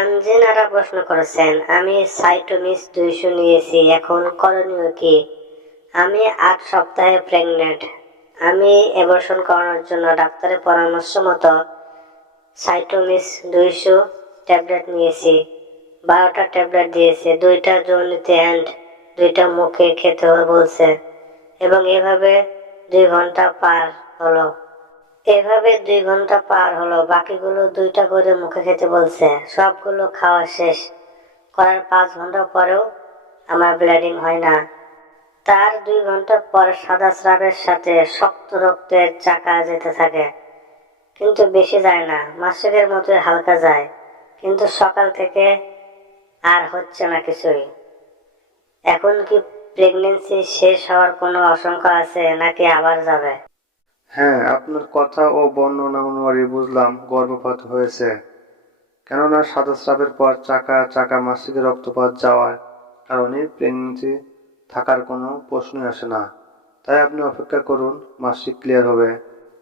তানজিনারা প্রশ্ন করেছেন, আমি সাইটোমিস দুইশো নিয়েছি, এখন করণীয় কি? আমি আট সপ্তাহে প্রেগনেন্ট। আমি অ্যাবর্শন করানোর জন্য ডাক্তারের পরামর্শ মতো সাইটোমিস দুইশো ট্যাবলেট নিয়েছি। বারোটা ট্যাবলেট দিয়েছে, দুইটা জনিতে অ্যান্ড দুইটা মুখে খেতে বলছে। এবং এভাবে দুই ঘণ্টা পার হলো। এভাবে দুই ঘণ্টা পার হলো, বাকিগুলো দুইটা করে মুখে খেতে বলছে। সবগুলো খাওয়া শেষ। করার পাঁচ ঘণ্টা পরেও আমার ব্লিডিং হয় না। তার দুই ঘণ্টা পর সাদা স্রাবের সাথে শক্ত রক্তের চাকা যেতে থাকে। কিন্তু বেশি যায় না, মাসিকের মতোই হালকা যায়। কিন্তু সকাল থেকে আর হচ্ছে না কিছুই। এখন কি প্রেগনেন্সি শেষ হওয়ার কোনো আশঙ্কা আছে নাকি আবার যাবে? হ্যাঁ আপনার কথা ও বর্ণনা অনুযায়ী বুঝলাম, গর্ভপাত হয়েছে। কেননা সাদা স্রাবের পর চাকা চাকা মাসিকের রক্তপাত যাওয়ার কারণে প্রেগনেন্সি থাকার কোনো প্রশ্নই আসে না। তাই আপনি অপেক্ষা করুন, মাসিক ক্লিয়ার হবে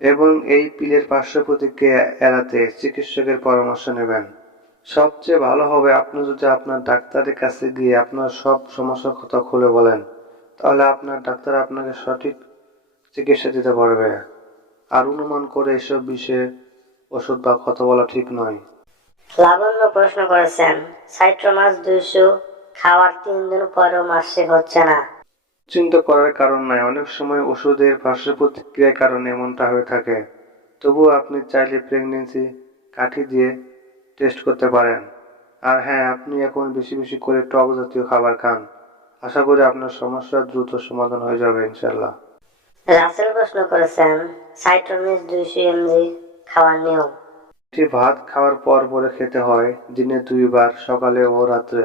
এবং এই পিলের পার্শ্ব প্রতিক্রিয়া এড়াতে চিকিৎসকের পরামর্শ নেবেন। সবচেয়ে ভালো হবে আপনি যদি আপনার ডাক্তারের কাছে গিয়ে আপনার সব সমস্যার কথা খুলে বলেন, তাহলে আপনার ডাক্তার আপনাকে সঠিক চিকিৎসা দিতে পারবে। আর অনুমান করে এসব বিষয়ে ওষুধ বা কথা বলা ঠিক নয়। লাবণ্য প্রশ্ন করেছেন সাইট্রোমাস দুইশো খাওয়ার তিন দিন পরেও মাসিক হচ্ছে না? চিন্তা করার কারণ নাই। অনেক সময় ওষুধের পার্শ্ব প্রতিক্রিয়ার কারণে এমনটা হয়ে থাকে। তবুও আপনি চাইলে প্রেগনেন্সি কাঠি দিয়ে টেস্ট করতে পারেন। আর হ্যাঁ আপনি এখন বেশি বেশি করে টক জাতীয় খাবার খান। আশা করি আপনার সমস্যা দ্রুত সমাধান হয়ে যাবে ইনশাল্লাহ রাসেল প্রশ্ন করেছেন সাইট্রোমিস দুইশো এমজি খাওয়ার নিয়ম। এটি ভাত খাওয়ার পর পরে খেতে হয়, দিনে দুইবার, সকালে ও রাত্রে।